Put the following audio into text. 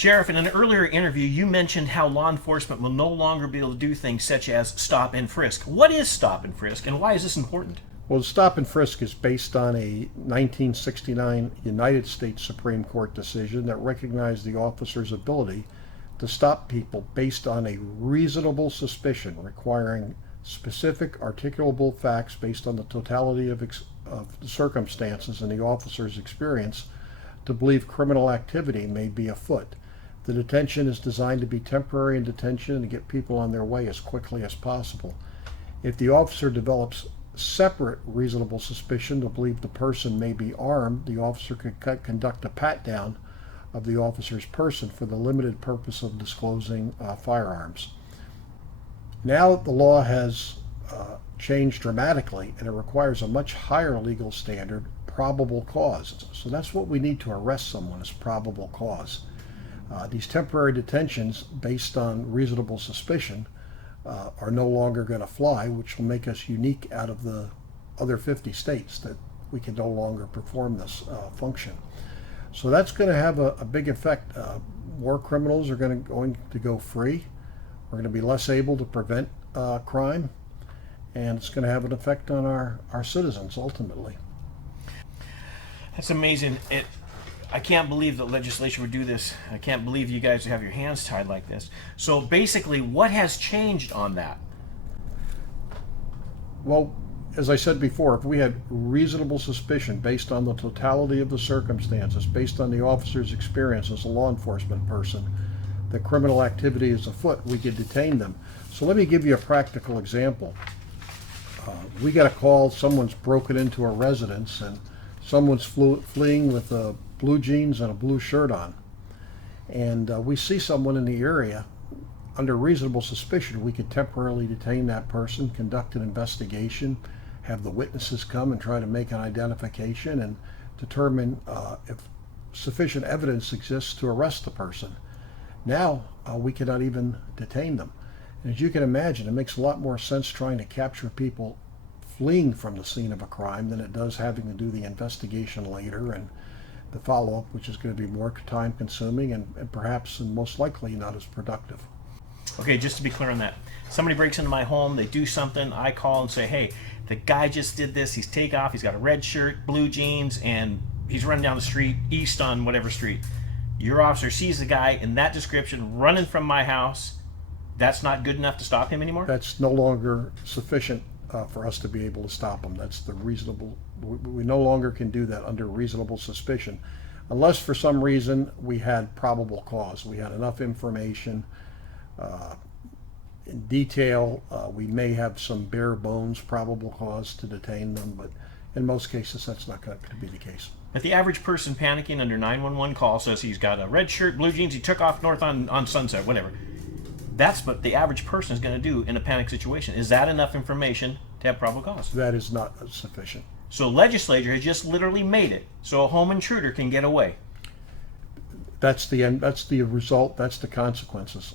Sheriff, in an earlier interview, you mentioned how law enforcement will no longer be able to do things such as stop and frisk. What is stop and frisk, and why is this important? Well, the stop and frisk is based on a 1969 United States Supreme Court decision that recognized the officer's ability to stop people based on a reasonable suspicion, requiring specific articulable facts based on the totality of the circumstances and the officer's experience to believe criminal activity may be afoot. The detention is designed to be temporary in detention and to get people on their way as quickly as possible. If the officer develops separate reasonable suspicion to believe the person may be armed, the officer could conduct a pat-down of the officer's person for the limited purpose of disclosing firearms. Now the law has changed dramatically, and it requires a much higher legal standard, probable cause. So that's what we need to arrest someone, is probable cause. These temporary detentions based on reasonable suspicion are no longer going to fly, which will make us unique out of the other 50 states that we can no longer perform this function. So that's going to have a big effect. More criminals are going to go free. We're going to be less able to prevent crime, and it's going to have an effect on our citizens ultimately. That's amazing. I can't believe the legislature would do this. I can't believe you guys have your hands tied like this. So basically, what has changed on that? Well, as I said before, if we had reasonable suspicion based on the totality of the circumstances, based on the officer's experience as a law enforcement person, that criminal activity is afoot, we could detain them. So let me give you a practical example. We got a call, someone's broken into a residence and someone's fleeing with blue jeans and a blue shirt on. And we see someone in the area. Under reasonable suspicion, we could temporarily detain that person, conduct an investigation, have the witnesses come and try to make an identification and determine if sufficient evidence exists to arrest the person. Now, we cannot even detain them. And as you can imagine, it makes a lot more sense trying to capture people fleeing from the scene of a crime than it does having to do the investigation later and the follow-up, which is going to be more time consuming and perhaps and most likely not as productive. Okay, just to be clear on that. Somebody breaks into my home, they do something, I call and say, hey, the guy just did this, he's take off, he's got a red shirt, blue jeans, and he's running down the street, east on whatever street. Your officer sees the guy in that description running from my house. That's not good enough to stop him anymore? That's no longer sufficient for us to be able to stop him. That's the reasonable, we no longer can do that under reasonable suspicion. Unless for some reason we had probable cause. We had enough information in detail. We may have some bare bones probable cause to detain them, but in most cases that's not going to be the case. But the average person panicking under 911 call says he's got a red shirt, blue jeans, he took off north on Sunset, whatever. That's what the average person is going to do in a panic situation. Is that enough information to have probable cause? That is not sufficient. So legislature has just literally made it so a home intruder can get away. That's the end. That's the result. That's the consequences.